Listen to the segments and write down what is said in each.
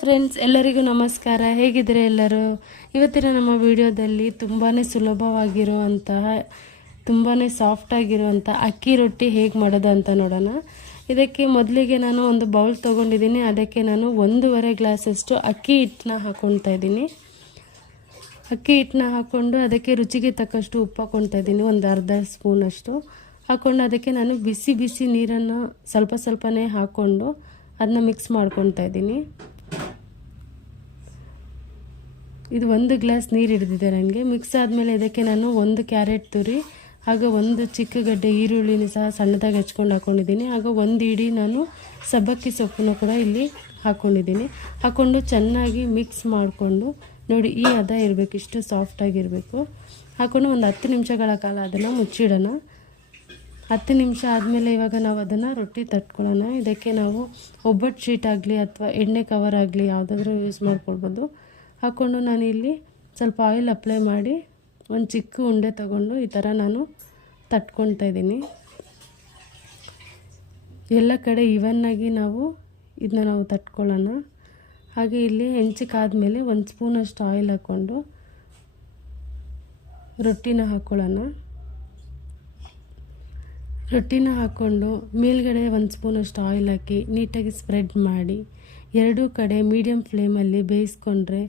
Friends, ಎಲ್ಲರಿಗೂ ನಮಸ್ಕಾರ. ಹೇಗಿದ್ದೀರಾ ಎಲ್ಲರೂ? ಇವತ್ತಿನ ನಮ್ಮ ವಿಡಿಯೋದಲ್ಲಿ ತುಂಬಾ ಸುಲಭವಾಗಿರುವಂತಹ ತುಂಬಾ ಸಾಫ್ಟಾಗಿರುವಂಥ ಅಕ್ಕಿ ರೊಟ್ಟಿ ಹೇಗೆ ಮಾಡೋದು ಅಂತ ನೋಡೋಣ. ಇದಕ್ಕೆ ಮೊದಲಿಗೆ ನಾನು ಒಂದು ಬೌಲ್ ತೊಗೊಂಡಿದ್ದೀನಿ. ಅದಕ್ಕೆ ನಾನು 1.5 ಗ್ಲಾಸಷ್ಟು ಅಕ್ಕಿ ಹಿಟ್ಟನ್ನ ಹಾಕ್ಕೊಳ್ತಾ ಇದ್ದೀನಿ. ಅಕ್ಕಿ ಹಿಟ್ಟನ್ನ ಹಾಕ್ಕೊಂಡು ಅದಕ್ಕೆ ರುಚಿಗೆ ತಕ್ಕಷ್ಟು ಉಪ್ಪು ಹಾಕ್ಕೊಳ್ತಾ ಇದ್ದೀನಿ, ಒಂದು ಅರ್ಧ ಸ್ಪೂನಷ್ಟು ಹಾಕ್ಕೊಂಡು ಅದಕ್ಕೆ ನಾನು ಬಿಸಿ ಬಿಸಿ ನೀರನ್ನು ಸ್ವಲ್ಪ ಸ್ವಲ್ಪನೇ ಹಾಕ್ಕೊಂಡು ಅದನ್ನ ಮಿಕ್ಸ್ ಮಾಡ್ಕೊಳ್ತಾ ಇದ್ದೀನಿ. ಇದು 1 ಗ್ಲಾಸ್ ನೀರು ಹಿಡಿದಿದೆ ನನಗೆ. ಮಿಕ್ಸ್ ಆದಮೇಲೆ ಇದಕ್ಕೆ ನಾನು 1 ಕ್ಯಾರೆಟ್ ತುರಿ ಹಾಗೂ 1 ಚಿಕ್ಕ ಗಡ್ಡೆ ಈರುಳ್ಳಿನ ಸಹ ಸಣ್ಣದಾಗಿ ಹಚ್ಕೊಂಡು ಹಾಕ್ಕೊಂಡಿದ್ದೀನಿ. ಹಾಗೂ 1 ಇಡೀ ನಾನು ಸಬ್ಬಕ್ಕಿ ಸೊಪ್ಪನ್ನು ಕೂಡ ಇಲ್ಲಿ ಹಾಕ್ಕೊಂಡಿದ್ದೀನಿ. ಹಾಕ್ಕೊಂಡು ಚೆನ್ನಾಗಿ ಮಿಕ್ಸ್ ಮಾಡಿಕೊಂಡು ನೋಡಿ, ಈ ಹದ ಇರಬೇಕು, ಇಷ್ಟು ಸಾಫ್ಟಾಗಿರಬೇಕು. ಹಾಕ್ಕೊಂಡು ಒಂದು 10 ನಿಮಿಷಗಳ ಕಾಲ ಅದನ್ನು ಮುಚ್ಚಿಡೋಣ. 10 ನಿಮಿಷ ಆದಮೇಲೆ ಇವಾಗ ನಾವು ಅದನ್ನು ರೊಟ್ಟಿ ತಟ್ಕೊಳ್ಳೋಣ. ಇದಕ್ಕೆ ನಾವು ಒಬ್ಬಟ್ಟು ಶೀಟ್ ಆಗಲಿ ಅಥವಾ ಎಣ್ಣೆ ಕವರ್ ಆಗಲಿ ಯಾವುದಾದ್ರೂ ಯೂಸ್ ಮಾಡ್ಕೊಳ್ಬೋದು. ಹಾಕ್ಕೊಂಡು ನಾನು ಇಲ್ಲಿ ಸ್ವಲ್ಪ ಆಯಿಲ್ ಅಪ್ಲೈ ಮಾಡಿ ಒಂದು ಚಿಕ್ಕ ಉಂಡೆ ತಗೊಂಡು ಈ ಥರ ನಾನು ತಟ್ಕೊಳ್ತಾ ಇದ್ದೀನಿ. ಎಲ್ಲ ಕಡೆ ಇವನ್ನಾಗಿ ನಾವು ಇದನ್ನ ತಟ್ಕೊಳ್ಳೋಣ. ಹಾಗೆ ಇಲ್ಲಿ ಹೆಂಚಕ್ಕಾದ್ಮೇಲೆ 1 ಸ್ಪೂನಷ್ಟು ಆಯಿಲ್ ಹಾಕ್ಕೊಂಡು ರೊಟ್ಟಿನ ಹಾಕ್ಕೊಳ್ಳೋಣ. ರೊಟ್ಟಿನ ಹಾಕ್ಕೊಂಡು ಮೇಲ್ಗಡೆ 1 ಸ್ಪೂನಷ್ಟು ಆಯಿಲ್ ಹಾಕಿ ನೀಟಾಗಿ ಸ್ಪ್ರೆಡ್ ಮಾಡಿ ಎರಡೂ ಕಡೆ ಮೀಡಿಯಮ್ ಫ್ಲೇಮಲ್ಲಿ ಬೇಯಿಸ್ಕೊಂಡ್ರೆ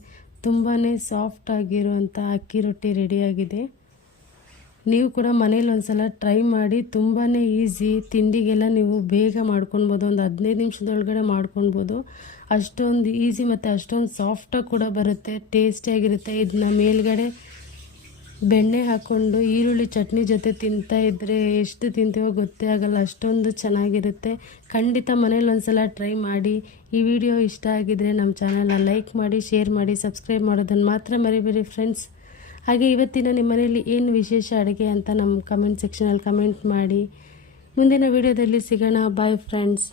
ತುಂಬಾ ಸಾಫ್ಟಾಗಿರುವಂಥ ಅಕ್ಕಿ ರೊಟ್ಟಿ ರೆಡಿಯಾಗಿದೆ. ನೀವು ಕೂಡ ಮನೇಲಿ ಒಂದ್ಸಲ ಟ್ರೈ ಮಾಡಿ. ತುಂಬಾ ಈಸಿ, ತಿಂಡಿಗೆಲ್ಲ ನೀವು ಬೇಗ ಮಾಡ್ಕೊಳ್ಬೋದು. ಒಂದು 15 ನಿಮಿಷದೊಳಗಡೆ ಮಾಡ್ಕೊಳ್ಬೋದು. ಅಷ್ಟೊಂದು ಈಸಿ ಮತ್ತು ಅಷ್ಟೊಂದು ಸಾಫ್ಟಾಗಿ ಕೂಡ ಬರುತ್ತೆ, ಟೇಸ್ಟಿಯಾಗಿರುತ್ತೆ. ಇದನ್ನ ಮೇಲ್ಗಡೆ ಬೆಣ್ಣೆ ಹಾಕ್ಕೊಂಡು ಈರುಳ್ಳಿ ಚಟ್ನಿ ಜೊತೆ ತಿಂತಾ ಇದ್ದರೆ ಎಷ್ಟು ತಿಂತೀವೋ ಗೊತ್ತೇ ಆಗಲ್ಲ, ಅಷ್ಟೊಂದು ಚೆನ್ನಾಗಿರುತ್ತೆ. ಖಂಡಿತ ಮನೇಲಿ ಒಂದ್ಸಲ ಟ್ರೈ ಮಾಡಿ. ಈ ವಿಡಿಯೋ ಇಷ್ಟ ಆಗಿದರೆ ನಮ್ಮ ಚಾನಲ್ನ ಲೈಕ್ ಮಾಡಿ, ಶೇರ್ ಮಾಡಿ, ಸಬ್ಸ್ಕ್ರೈಬ್ ಮಾಡೋದನ್ನು ಮಾತ್ರ ಮರಿಬೇಡಿ ಫ್ರೆಂಡ್ಸ್. ಹಾಗೆ ಇವತ್ತಿನ ನಿಮ್ಮ ಮನೆಯಲ್ಲಿ ಏನು ವಿಶೇಷ ಅಡುಗೆ ಅಂತ ನಮ್ಮ ಕಮೆಂಟ್ ಸೆಕ್ಷನಲ್ಲಿ ಕಮೆಂಟ್ ಮಾಡಿ. ಮುಂದಿನ ವಿಡಿಯೋದಲ್ಲಿ ಸಿಗೋಣ. Bye friends.